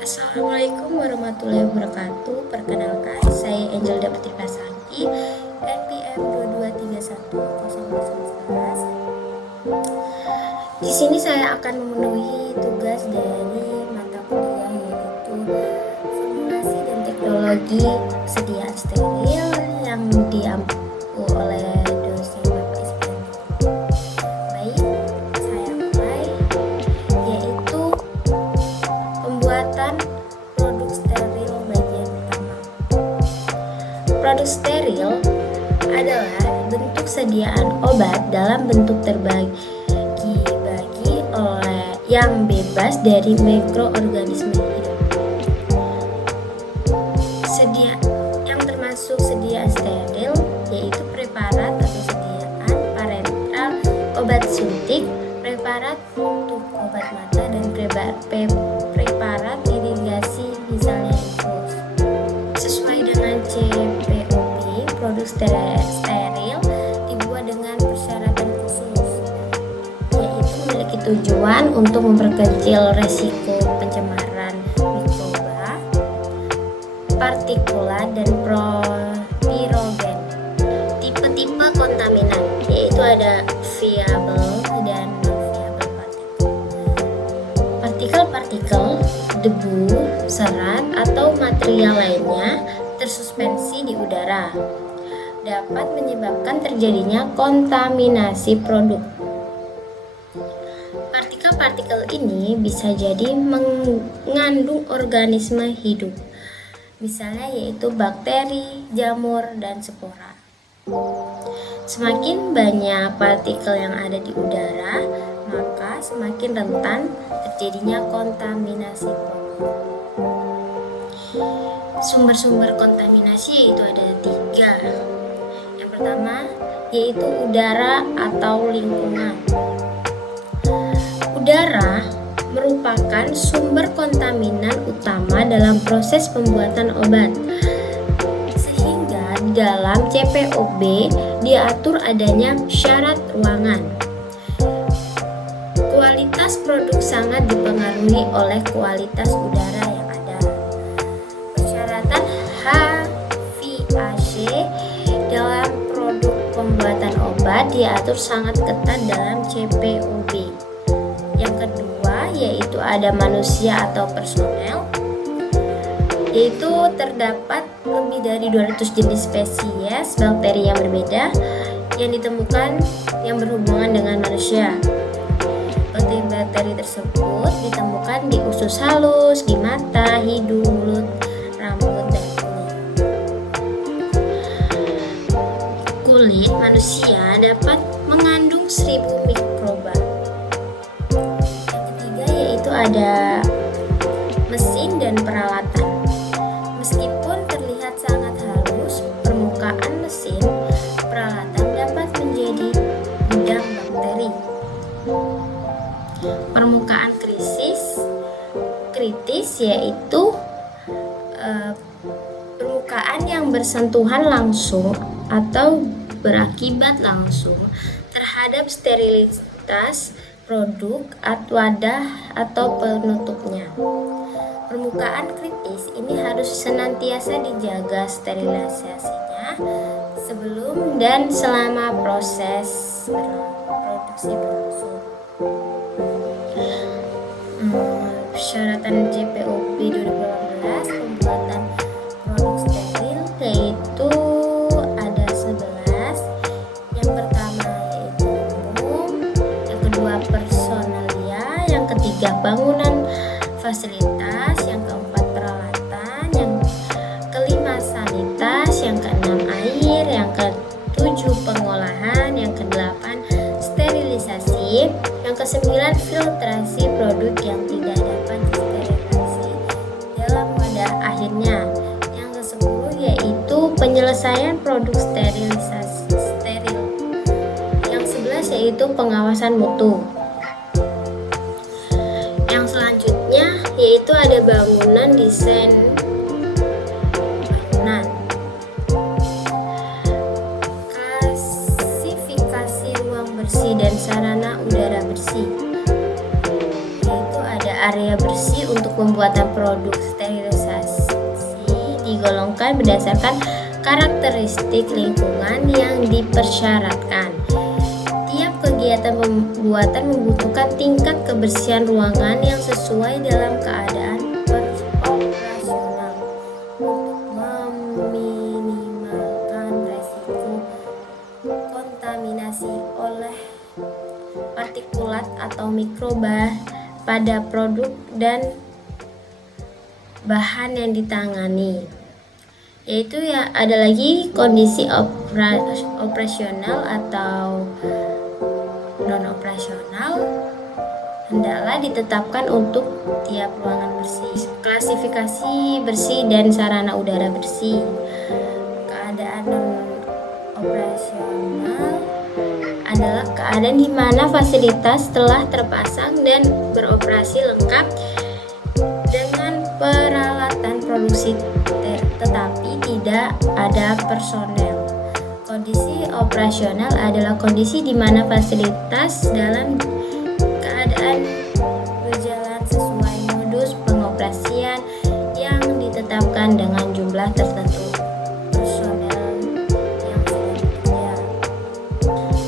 Assalamualaikum warahmatullahi wabarakatuh. Perkenalkan, saya Angel Dapati Prasangki, NPM 22310011. Di sini saya akan memenuhi tugas dari mata kuliah yaitu formulasi dan teknologi sediaan steril yang diampu oleh dosen Bapak Ismail. Baik, saya mulai, yaitu pembuatan produk steril bagian utama. Produk steril adalah bentuk sediaan obat dalam bentuk terbagi oleh yang bebas dari mikroorganisme hidup. Yang termasuk sediaan steril yaitu preparat atau sediaan parenteral obat suntik, preparat untuk obat mata, dan preparat irigasi misalnya infus. Sesuai dengan CPOP, produk steril dibuat dengan persyaratan khusus, yaitu memiliki tujuan untuk memperkecil resiko pencemaran mikroba, partikulat, dan pirogen. Tipe-tipe kontaminan yaitu ada viable dan non-viable partikel, debu, serat, atau material lainnya tersuspensi di udara dapat menyebabkan terjadinya kontaminasi produk. Partikel-partikel ini bisa jadi mengandung organisme hidup, misalnya yaitu bakteri, jamur, dan spora. Semakin banyak partikel yang ada di udara, maka semakin rentan terjadinya kontaminasi produk. Sumber-sumber kontaminasi yaitu ada 3. Yang pertama yaitu udara atau lingkungan. Udara merupakan sumber kontaminan utama dalam proses pembuatan obat. Sehingga dalam CPOB diatur adanya syarat ruangan. Kualitas produk sangat dipengaruhi oleh kualitas udara yang ada. Persyaratan HVAC dalam produk pembuatan obat diatur sangat ketat dalam CPOB. Yang kedua yaitu ada manusia atau personel, yaitu terdapat lebih dari 200 jenis spesies bakteri yang berbeda yang ditemukan yang berhubungan dengan manusia. Bakteri tersebut ditemukan di usus halus, di mata, hidung, mulut, rambut, dan kulit. Kulit manusia dapat mengandung 1000 mikroba. Yang ketiga yaitu ada mesin dan peralatan. Meskipun terlihat sangat halus, permukaan mesin peralatan dapat menjadi gudang bakteri. Permukaan kritis yaitu permukaan yang bersentuhan langsung atau berakibat langsung terhadap sterilitas produk atau wadah atau penutupnya. Permukaan kritis ini harus senantiasa dijaga sterilisasinya sebelum dan selama proses produksi berlangsung. Persyaratan CPOB 2018 pembuatan produk steril yaitu ada 11. Yang pertama yaitu umum, yang kedua personalia, yang ketiga bangunan fasilitas, yang keempat peralatan, yang kelima sanitas, yang keenam air, yang ketujuh pengolahan, yang kedelapan sterilisasi, yang kesembilan filtrasi produk yang tidak dapat disterilisasi dalam wadah akhirnya, yang ke-10 yaitu penyelesaian produk sterilisasi steril, yang 11 yaitu pengawasan mutu. Yang selanjutnya yaitu ada bangunan, desain bangunan, klasifikasi ruang bersih dan sarana udara bersih, yaitu ada area bersih untuk pembuatan produk sterilisasi digolongkan berdasarkan karakteristik lingkungan yang dipersyaratkan. Tiap kegiatan pembuatan membutuhkan tingkat kebersihan ruangan yang sesuai dalam keadaan operasional untuk meminimalkan resiko kontaminasi oleh partikulat atau mikroba pada produk dan bahan yang ditangani. Yaitu ya ada lagi kondisi operasional atau non operasional hendaklah ditetapkan untuk tiap ruangan bersih. Klasifikasi bersih dan sarana udara bersih. Keadaan non operasional adalah keadaan di mana fasilitas telah terpasang dan beroperasi lengkap dengan peralatan produksi tetapi tidak ada personel. Kondisi operasional adalah kondisi di mana fasilitas dalam keadaan berjalan sesuai modus pengoperasian yang ditetapkan dengan jumlah tertentu personel yang bekerja.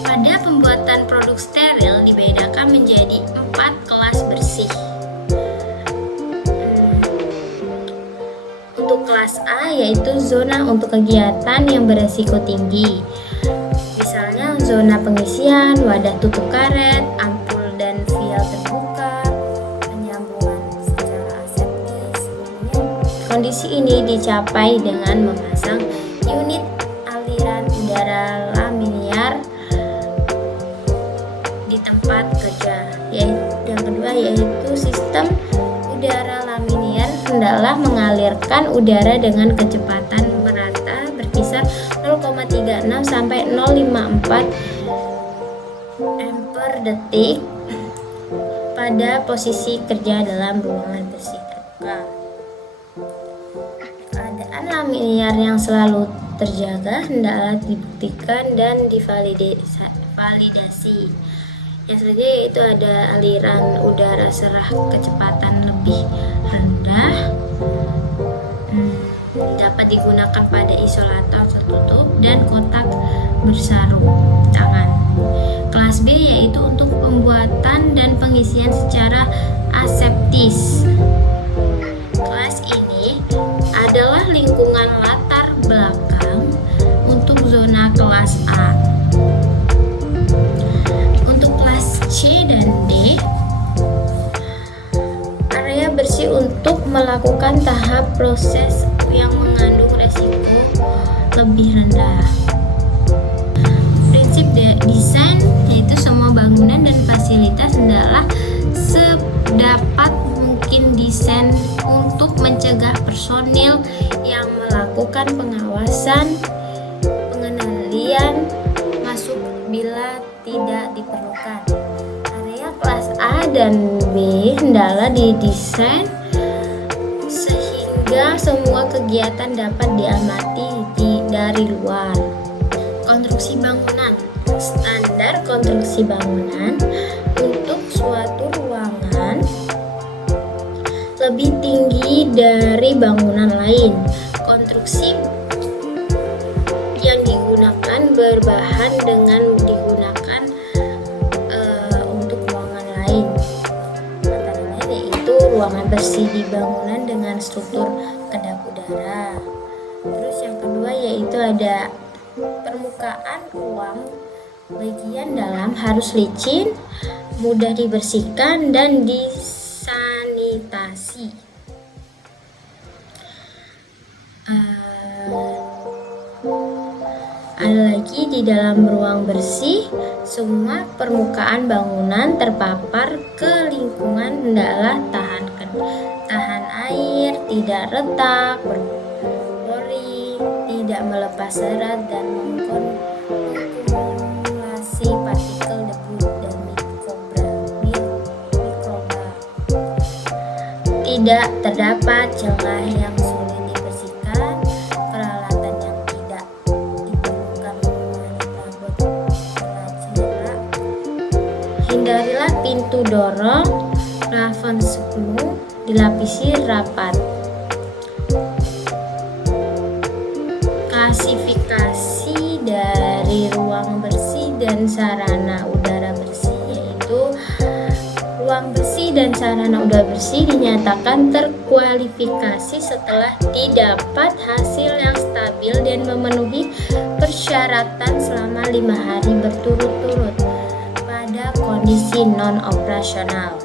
Pada pembuatan produk steril dibedakan menjadi 4 kelas bersih. Untuk kelas A yaitu zona untuk kegiatan yang beresiko tinggi. Misalnya zona pengisian, wadah tutup karet, ampul dan vial terbuka, penyambungan secara aseptis. Kondisi ini dicapai dengan memasang unit aliran udara laminar di tempat kerja. Yang kedua yaitu sistem udara laminar hendaklah mengalirkan udara dengan kecepatan merata berkisar 0,36 sampai 0,54 per detik pada posisi kerja dalam ruangan bersih terbuka. Keadaan laminar yang selalu terjaga hendaklah dibuktikan dan divalidasi. Yang selanjutnya yaitu ada aliran udara serah kecepatan lebih rendah, dapat digunakan pada isolator tertutup dan kotak bersarung tangan. Kelas B yaitu untuk pembuatan dan pengisian secara aseptis. Kelas ini adalah lingkungan latar belakang untuk zona kelas A. C dan D, area bersih untuk melakukan tahap proses yang mengandung resiko lebih rendah. Prinsip desain yaitu semua bangunan dan fasilitas hendaklah sedapat mungkin desain untuk mencegah personil yang melakukan pengawasan, pengendalian masuk bila tidak diperlukan. Kelas A dan B hendaklah didesain sehingga semua kegiatan dapat diamati dari luar. Konstruksi bangunan. Standar konstruksi bangunan untuk suatu ruangan lebih tinggi dari bangunan lain. Konstruksi yang digunakan berbahan dengan digunakan antara lain yaitu ruangan bersih di bangunan dengan struktur kedap udara. Terus yang kedua yaitu ada permukaan ruang bagian dalam harus licin, mudah dibersihkan dan disanitasi. Ada lagi di dalam ruang bersih, semua permukaan bangunan terpapar ke lingkungan hendaklah tahan air, tidak retak, berpori, tidak melepas serat dan mengakumulasi partikel debu dan mikroba. Tidak terdapat celah yang sulit dibersihkan, peralatan yang tidak diperlukan hindarilah pintu dorong, plafon semu dilapisi rapat. Klasifikasi dari ruang bersih dan sarana udara bersih, yaitu ruang bersih dan sarana udara bersih dinyatakan terkualifikasi setelah didapat hasil yang stabil dan memenuhi persyaratan selama 5 hari berturut-turut pada kondisi non-operasional.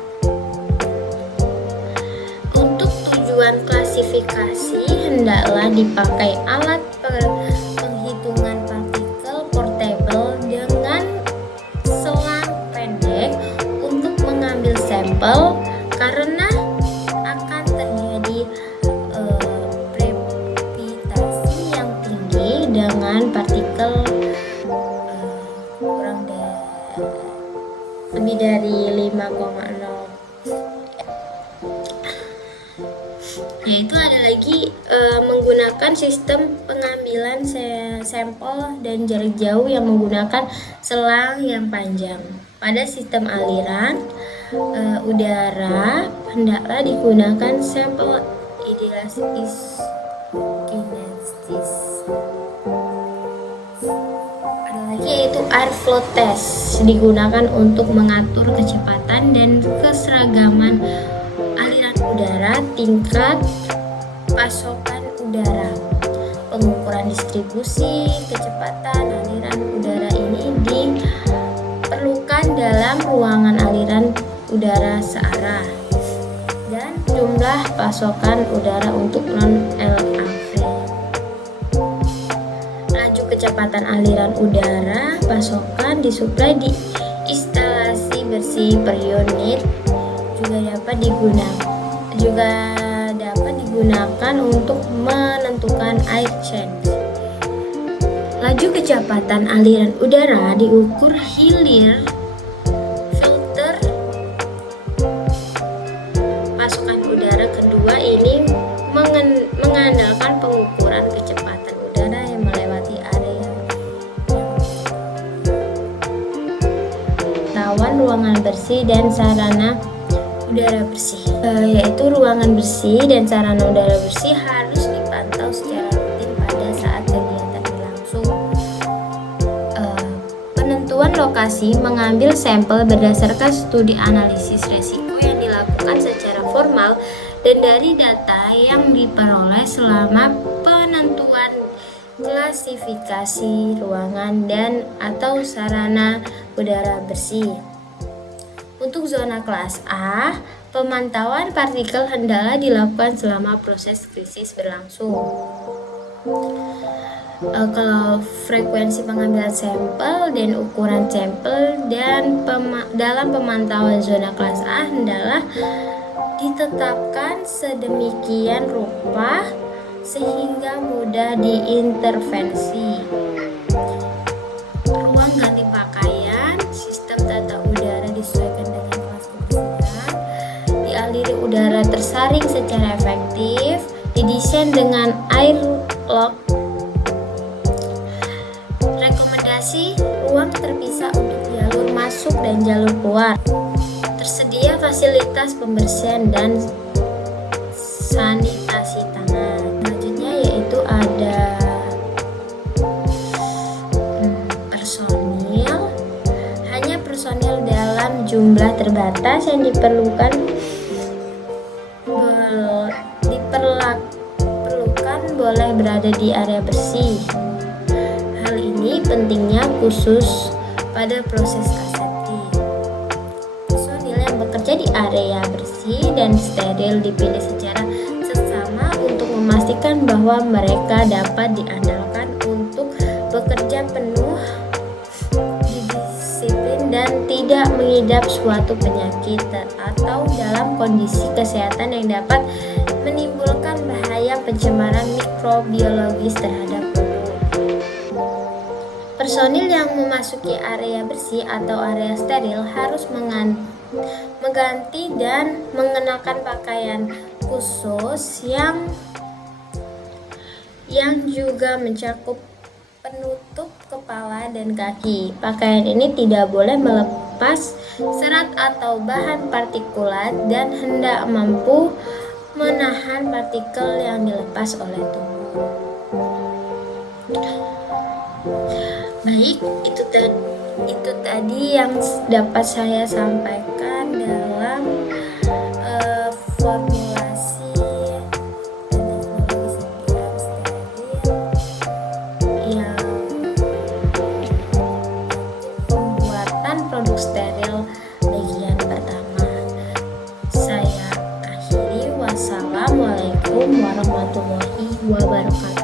Untuk tujuan klasifikasi, hendaklah dipakai alat penghitungan partikel portable dengan selang pendek untuk mengambil sampel, karena akan terjadi gravitasi yang tinggi dengan partikel lebih dari 5,0, yaitu ada lagi menggunakan sistem pengambilan sampel dan jarak jauh yang menggunakan selang yang panjang. Pada sistem aliran udara hendaklah digunakan sampel idealis kinesis. Ada lagi yaitu air flow test, digunakan untuk mengatur kecepatan dan keseragaman aliran udara, tingkat pasokan udara, pengukuran distribusi kecepatan aliran udara ini diperlukan dalam ruangan aliran udara searah, dan jumlah pasokan udara untuk non-LAV. Laju kecepatan aliran udara pasokan disuplai di instalasi bersih per unit juga dapat digunakan untuk menentukan air change. Laju kecepatan aliran udara diukur hilir filter pasokan udara kedua ini mengandalkan pengukuran kecepatan udara yang melewati area tawan ruangan bersih dan sarana udara bersih, yaitu ruangan bersih dan sarana udara bersih harus dipantau secara rutin pada saat kegiatan berlangsung. Penentuan lokasi mengambil sampel berdasarkan studi analisis resiko yang dilakukan secara formal dan dari data yang diperoleh selama penentuan klasifikasi ruangan dan atau sarana udara bersih. Untuk zona kelas A, pemantauan partikel hendaklah dilakukan selama proses krisis berlangsung. Kalau frekuensi pengambilan sampel dan ukuran sampel dan dalam pemantauan zona kelas A hendaklah ditetapkan sedemikian rupa sehingga mudah diintervensi. Ruang ganti pakaian, sistem tata udara disesuaikan dengan kelas kebersihan, dialiri udara tersaring secara efektif, didesain dengan airlock. Rekomendasi ruang terpisah untuk jalur masuk dan jalur keluar. Tersedia fasilitas pembersihan dan sanitasi tangan. Selanjutnya yaitu ada personil. Hanya personil dalam jumlah terbatas yang diperlukan boleh berada di area bersih. Hal ini pentingnya khusus pada proses aseptik. Personil yang bekerja di area bersih dan steril dipilih secara seksama untuk memastikan bahwa mereka dapat diandalkan untuk bekerja penuh disiplin dan tidak mengidap suatu penyakit atau dalam kondisi kesehatan yang dapat menimbulkan bahaya pencemaran mikrobiologis terhadap tubuh. Personil yang memasuki area bersih atau area steril harus mengganti dan mengenakan pakaian khusus yang juga mencakup penutup kepala dan kaki. Pakaian ini tidak boleh melepas serat atau bahan partikulat dan hendak mampu menahan partikel yang dilepas oleh tubuh. Baik, itu tadi yang dapat saya sampaikan dalam formulasi dan teknologi steril yang pembuatan produk steril bagian pertama. Saya akhiri, wassalamualaikum warahmatullahi wabarakatuh.